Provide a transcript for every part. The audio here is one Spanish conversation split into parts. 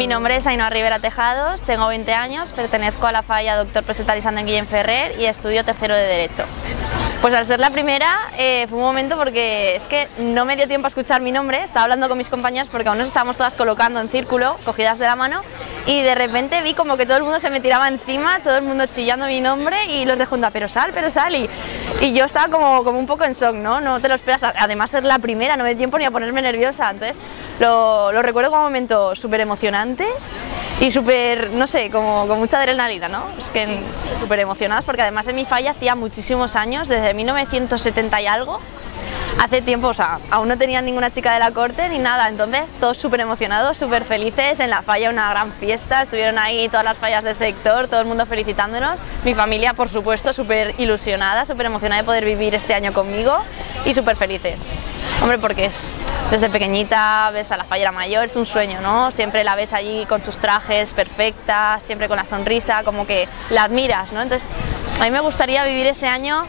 Mi nombre es Ainhoa Rivera Tejados, tengo 20 años, pertenezco a la falla Dr. Preseta Alexander Guillén Ferrer y estudio tercero de Derecho. Pues al ser la primera fue un momento porque es que no me dio tiempo a escuchar mi nombre, estaba hablando con mis compañeras porque aún nos estábamos todas colocando en círculo, cogidas de la mano, y de repente vi como que todo el mundo se me tiraba encima, todo el mundo chillando mi nombre y los de junta, pero sal, y yo estaba como un poco en shock, ¿no? No te lo esperas, además ser la primera, no me dio tiempo ni a ponerme nerviosa, entonces lo recuerdo como un momento súper emocionante y súper, no sé, como con mucha adrenalina, ¿no? Es que súper emocionadas porque además en mi falla hacía muchísimos años, desde 1970 y algo, hace tiempo, o sea, aún no tenía ninguna chica de la corte ni nada, entonces todos súper emocionados, súper felices, en la falla una gran fiesta, estuvieron ahí todas las fallas del sector, todo el mundo felicitándonos, mi familia por supuesto súper ilusionada, súper emocionada de poder vivir este año conmigo y súper felices. Hombre, porque es desde pequeñita, ves a la fallera mayor, es un sueño, ¿no? Siempre la ves allí con sus trajes, perfecta, siempre con la sonrisa, como que la admiras, ¿no? Entonces, a mí me gustaría vivir ese año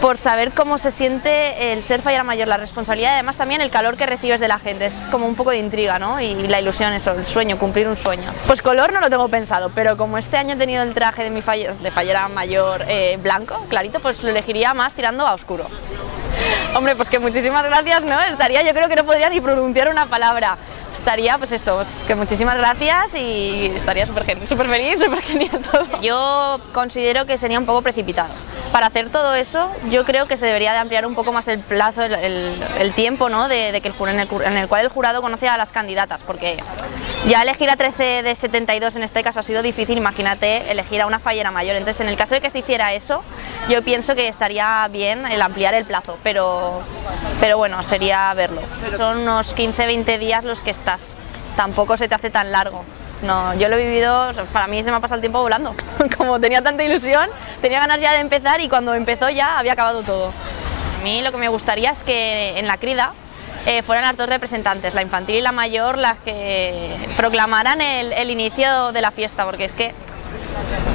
por saber cómo se siente el ser fallera mayor, la responsabilidad y además también el calor que recibes de la gente, es como un poco de intriga, ¿no? Y la ilusión, eso, el sueño, cumplir un sueño. Pues color no lo tengo pensado, pero como este año he tenido el traje de mi fallera mayor blanco, clarito, pues lo elegiría más tirando a oscuro. Hombre, pues que muchísimas gracias, ¿no? Yo creo que no podría ni pronunciar una palabra. Estaría, pues eso, pues que muchísimas gracias y estaría súper feliz, súper genial todo. Yo considero que sería un poco precipitado. Para hacer todo eso, yo creo que se debería de ampliar un poco más el plazo, el tiempo, ¿no? en el cual el jurado conoce a las candidatas, porque ya elegir a 13 de 72 en este caso ha sido difícil, imagínate elegir a una fallera mayor. Entonces, en el caso de que se hiciera eso, yo pienso que estaría bien el ampliar el plazo, pero bueno, sería verlo. Son unos 15-20 días los que estás, tampoco se te hace tan largo. No, yo lo he vivido, para mí se me ha pasado el tiempo volando, como tenía tanta ilusión, tenía ganas ya de empezar y cuando empezó ya había acabado todo. A mí lo que me gustaría es que en la crida fueran las dos representantes, la infantil y la mayor, las que proclamaran el inicio de la fiesta, porque es que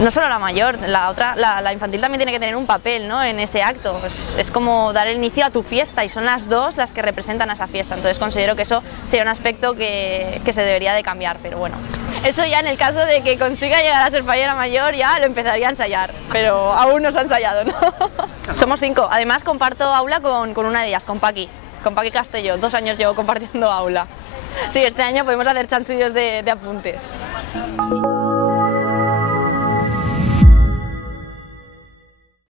no solo la mayor, la infantil también tiene que tener un papel, ¿no? En ese acto, es como dar el inicio a tu fiesta y son las dos las que representan a esa fiesta, entonces considero que eso sería un aspecto que se debería de cambiar, pero bueno, eso ya en el caso de que consiga llegar a ser fallera mayor ya lo empezaría a ensayar, pero aún no se ha ensayado, ¿no? Somos 5, además comparto aula con una de ellas, con Paqui Castelló, 2 años llevo compartiendo aula. Sí, este año podemos hacer chanchullos de apuntes.